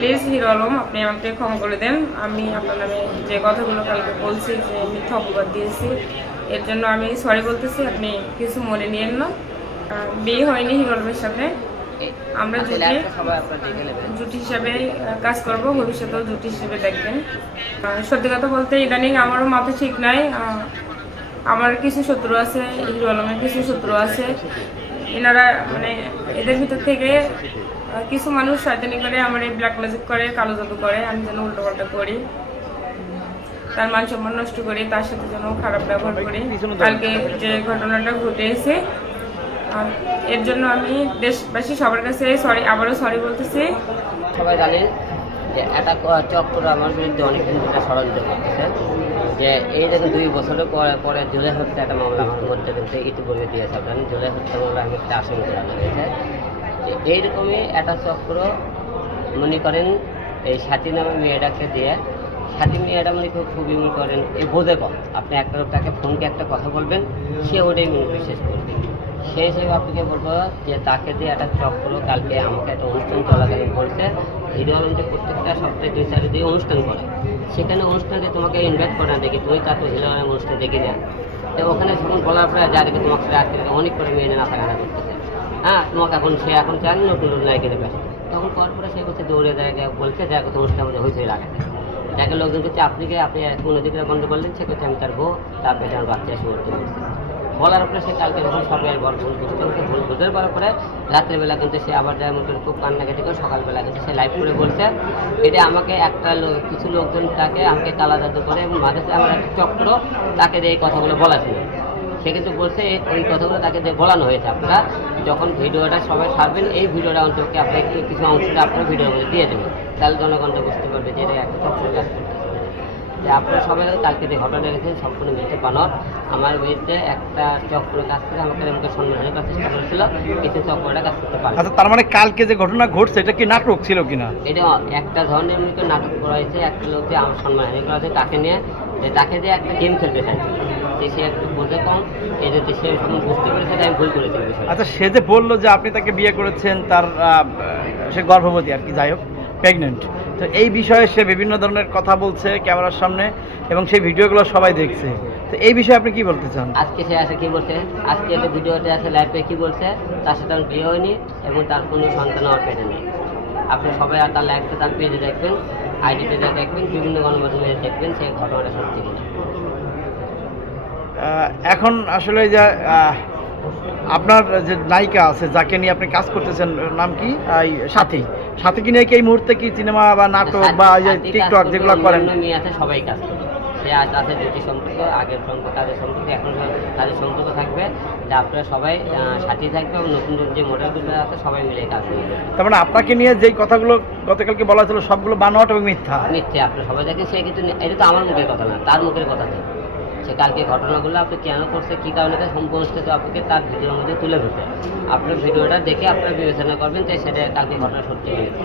Please hero Alam, আপনি আমাকে ক্ষমা করে দেন। আমি আপনার নামে যে কথাগুলো কালকে বলছি, যে মিথ্যা অপবাদ দিয়েছি, এর জন্য আমি সরি বলতেছি। আপনি কিছু মনে নিয়েন না। বিয়ে হয়নি হিরো আলমের সাথে। আমরা জুটি হিসাবে কাজ করব, ভবিষ্যতেও জুটি হিসেবে দেখবেন। সত্যি কথা বলতে ইদানিং আমারও মাথা ঠিক নাই। আমার কিছু শত্রু আছে, হিরো আলমের কিছু শত্রু আছে। এনারা মানে এদের ভিতর থেকে কিছু মানুষ শয়তানি করে, আমার এই ব্ল্যাক ম্যাজিক করে, কালো জাদু করে, আমি যেন উল্টোপাল্টা করি, তার মান সম্মান নষ্ট করি, তার সাথে যেন খারাপ ব্যবহার করি। কালকে যে ঘটনাটা ঘটেছে, এর জন্য আমি দেশবাসী সবার কাছে আবারও সরি বলতেছি। সবাই জানেন যে একটা চক্র আমার বিরুদ্ধে অনেকদিন ধরে ষড়যন্ত্র করতেছে, যে এই দেখুন 2 বছরের পরে জুলাই হত্যা একটা মামলা আমার মধ্যে কিন্তু ইতিপূর্বে দিয়েছে। আপনার জুলাই হত্যা মামলা আমি একটা আসামি করানো হয়েছে। যে এইরকমই একটা চক্র মনে করেন এই সাথী নামে মেয়েটাকে দিয়ে, সাথী মেয়েটা মনে খুবই মনে করেন এই বোঝে কম। আপনি একটা লোকটাকে ফোনকে একটা কথা বলবেন, সে ওটাই মনে বিশ্বাস করবে। সেই হিসেবে আপনাকে বলবো যে তাকে দিয়ে একটা চক্র কালকে আমাকে একটা অনুষ্ঠান চলাকালীন বলছে, হিরো আলম যে প্রত্যেকটা সপ্তাহে 2-4 দিন অনুষ্ঠান করে, সেখানে অনুষ্ঠানে তোমাকে ইনভাইট করে না দেখি, তুমি তাকে হিরো আলম অনুষ্ঠানে দেখি না। তো ওখানে যখন বলার পরে যা দেখে তোমাকে রাত্রে অনেক করে মেয়ে নাচাগানা করতেছে। হ্যাঁ, তোমাকে সে এখন চান নতুন নতুন নায়িকা দেবে। তখন করার পরে সে করছে দৌড়ে দেয়, বলছে দেখো তোমার অনুষ্ঠানের মধ্যে হয়েছে লাগাতে দেখে লোকজন করছে আপনি কোনো দিকে বন্ধ করলেন। সে করছে আমি তার বউ, তার পেটে আমার বাচ্চা এসে করতে বলছে। বলার পরে সে কালকে যখন সবাই ভুল বুঝতে হচ্ছে, ভুল বুঝতে পারার পরে রাত্রেবেলা কিন্তু সে আবার যায় মনে করে খুব কান্নাকাটি করে সকালবেলা কিন্তু সে লাইভ করে বলছে এটা আমাকে একটা কিছু লোকজন তাকে আমাকে কালা জাদু করে এবং মাঝে আমার একটা চক্র তাকে দিয়ে এই কথাগুলো বলা ছিল। সে কিন্তু বলছে ওই কথাগুলো তাকে দিয়ে বলানো হয়েছে। আপনারা যখন ভিডিওটা সবাই ছাড়বেন, এই ভিডিওটা অন্তত আপনার কিছু অংশটা আপনার ভিডিওর মধ্যে দিয়ে দেবেন, তাহলে জনগণটা বুঝতে পারবে যে এটা একটা চক্র কাজ করতে। যে আপনারা সবাই কালকে যে ঘটনা দেখেছেন সম্পূর্ণ মিথ্যে বানর। আমার বিরুদ্ধে একটা চক্র কাজ করে আমাকে সম্মানহানি করার চেষ্টা করেছিল, কিন্তু চক্রটা কাজ করতে পারে। আচ্ছা, তার মানে কালকে যে ঘটনা ঘটছে এটা কি নাটক ছিল কিনা? এটা একটা ধরনের নাটক করা হয়েছে। একটা লোককে আমার সম্মানহানি করা হয়েছে, তাকে নিয়ে তাকে দিয়ে একটা গেম খেলতে চাইছিল, যে সে একটু বোঝে কম, এই যে সে বুঝতে পেরেছে আমি ভুল করেছি। আচ্ছা, সে যে বললো যে আপনি তাকে বিয়ে করেছেন, তার সে গর্ভবতী আর কি, যাই হোক প্রেগনেন্ট, তো এই বিষয়ে সে বিভিন্ন ধরনের কথা বলছে ক্যামেরার সামনে এবং সেই ভিডিওগুলো সবাই দেখছে। তো এই বিষয়ে আপনি কি বলতে চান? আজকে সে আসে কি বলছে, আজকে একটা ভিডিওতে আছে লাইভে কি বলছে, তার সাথে আমার বিয়ে হয়নি এবং তার কোনো সন্তান আমার পেটে নেই। আপনি সবাই আর তার লাইভটা তার পেজে দেখবেন, আইডি পেজে দেখবেন, বিভিন্ন গণমাধ্যমে দেখবেন সেই ঘটনাটা সত্যি কিনা। এখন আসলে যে আপনার যে নায়িকা আছে যাকে নিয়ে আপনি কাজ করতেছেন, নাম কি? সাথী। সাথীকে নিয়ে কি এই মুহূর্তে কি সিনেমা বা নাটক বা টিকটক যেগুলো করেন? মেয়ে আছে, সবাই কাজ করে। সে আজ আছে দুটি সম্পর্ক, আগের সম্পর্ক, তাদের সম্পর্ক, এখন তাদের সম্পর্ক থাকবে। যে আপনারা সবাই সাথী থাকবে এবং নতুন নতুন যে মডেলগুলো আছে সবাই মিলে কাজ করবে। তার মানে আপনাকে নিয়ে যেই কথাগুলো গতকালকে বলা হয়েছিল সবগুলো বানোয়াট এবং মিথ্যা? মিথ্যে। আপনারা সবাই দেখেন, সে কিন্তু এটা তো আমার মুখের কথা না, তার মুখের কথা নেই। সে কালকে ঘটনাগুলো আপনি কেন করছে, কী কারণে সম্পূর্ণ আপনাকে তার ভিডিওর মধ্যে তুলে ধরতে। আপনার ভিডিওটা দেখে আপনারা বিবেচনা করবেন যে সেটা কালকে ঘটনা সত্যি হয়েছে।